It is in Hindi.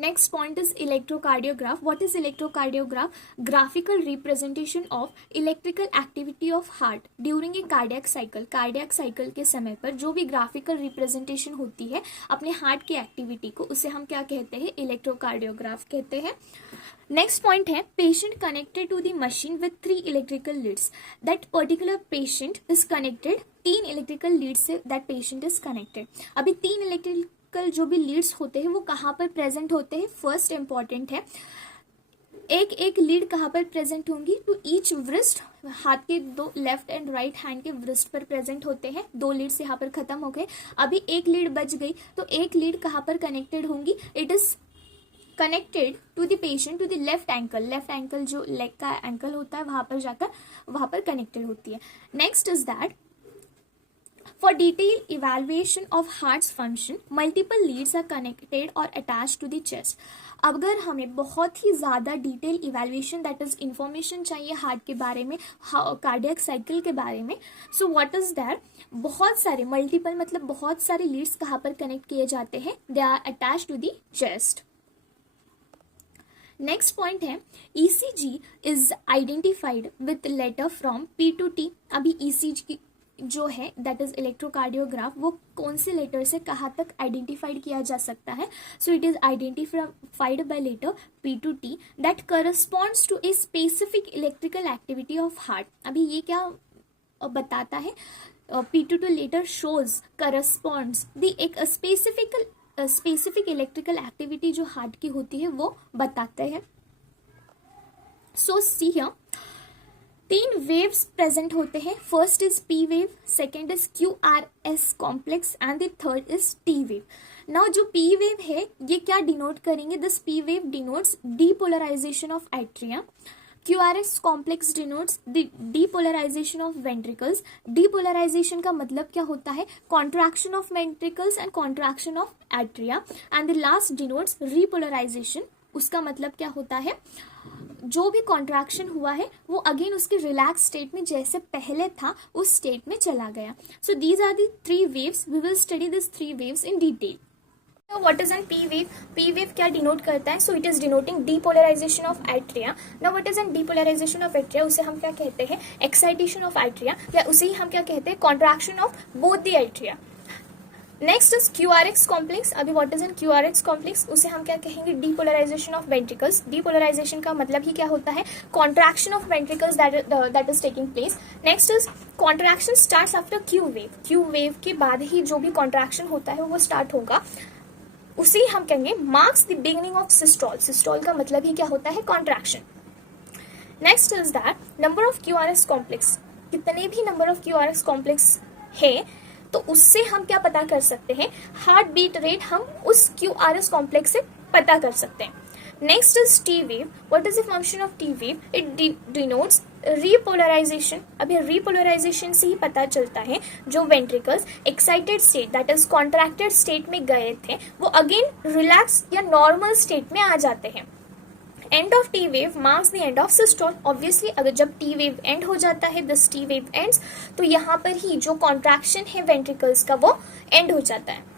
Next point is electrocardiograph. What is electrocardiograph? Graphical representation of electrical activity of heart during a cardiac cycle. Cardiac cycle के समय पर जो भी graphical representation होती है अपने हार्ट की एक्टिविटी को, उसे हम क्या कहते हैं? इलेक्ट्रोकार्डियोग्राफ कहते हैं. नेक्स्ट पॉइंट है patient connected to the machine with 3 electrical leads. That particular patient is connected, 3 electrical lead से दैट पेशेंट इज कनेक्टेड. अभी 3 इलेक्ट्रिकल जो भी लीड्स होते हैं वो कहाँ पर प्रेजेंट होते हैं? फर्स्ट इंपॉर्टेंट है, एक एक लीड कहाँ पर प्रेजेंट होंगी? टू ईच व्रिस्ट, हाथ के दो लेफ्ट एंड राइट हैंड के व्रिस्ट पर प्रेजेंट होते हैं. 2 लीड्स यहाँ पर खत्म हो गए. अभी एक लीड बच गई, तो एक लीड कहाँ पर कनेक्टेड होंगी? It is connected to the patient to the left ankle. Left ankle जो लेग का एंकल होता है वहां पर जाकर वहां पर कनेक्टेड होती है. Next is that for detail evaluation of heart's function multiple leads are connected और अटैच टू द चेस्ट. अगर हमें बहुत ही ज़्यादा detail evaluation that is information चाहिए हार्ट के बारे में, कार्डियक साइकिल के बारे में, सो व्हाट इज दैट? बहुत सारे मल्टीपल मतलब बहुत सारे लीड्स कहाँ पर कनेक्ट किए जाते हैं? They are attach to the chest. Next point है ECG is identified with letter from P to T. अभी ईसीजी जो है दैट इज इलेक्ट्रोकार्डियोग्राफ, वो कौन से लेटर से कहाँ तक आइडेंटिफाइड किया जा सकता है? So it is identified by letter P to T that corresponds to a specific electrical activity of heart. अभी ये क्या बताता है? P to T letter shows corresponds the एक स्पेसिफिक इलेक्ट्रिकल एक्टिविटी जो हार्ट की होती है वो बताते हैं. So see here 3 waves present होते हैं. First is P wave, second is QRS complex and the third is T wave. Now जो P वेव है ये क्या डिनोट करेंगे? This P wave denotes depolarization of atria. QRS complex denotes the depolarization of ventricles. Depolarization का मतलब क्या होता है? Contraction of ventricles and contraction of atria. And the last denotes repolarization. उसका मतलब क्या होता है? जो भी कॉन्ट्रैक्शन हुआ है वो अगेन उसके रिलैक्स स्टेट में जैसे पहले था उस स्टेट में चला गया. So these are the 3 waves. We will study this 3 waves in detail. What is an P wave? P wave क्या डिनोट करता है? So it is denoting depolarization of atria. Now what is an depolarization of atria? उसे हम क्या कहते हैं? Excitation of atria, या उसे ही हम क्या कहते हैं? Contraction of both the atria. Next is QRX complex. अभी what is an QRX complex? उसे हम क्या कहेंगे? Depolarization of ventricles. Depolarization का मतलब ही क्या होता है? Contraction of ventricles that is taking place. Next is contraction starts after Q wave. Q wave के बाद ही जो भी contraction होता है वो start होगा, उसे हम कहेंगे marks the beginning of systole. Systole का मतलब ही क्या होता है? Contraction. Next is that number of QRS complex. कितने भी नंबर ऑफ QRS कॉम्प्लेक्स है तो उससे हम क्या पता कर सकते हैं? हार्ट बीट रेट हम उस QRS कॉम्प्लेक्स से पता कर सकते हैं. Next is T wave. What is the function of T wave? It denotes repolarization. अभी repolarization से ही पता चलता है जो ventricles excited state that is contracted state में गए थे वो अगेन रिलैक्स या नॉर्मल स्टेट में आ जाते हैं. End of T wave marks the end of systole. Obviously अगर जब T wave एंड हो जाता है, दिस T wave ends, तो यहाँ पर ही जो कॉन्ट्रैक्शन है वेंट्रिकल्स का वो एंड हो जाता है.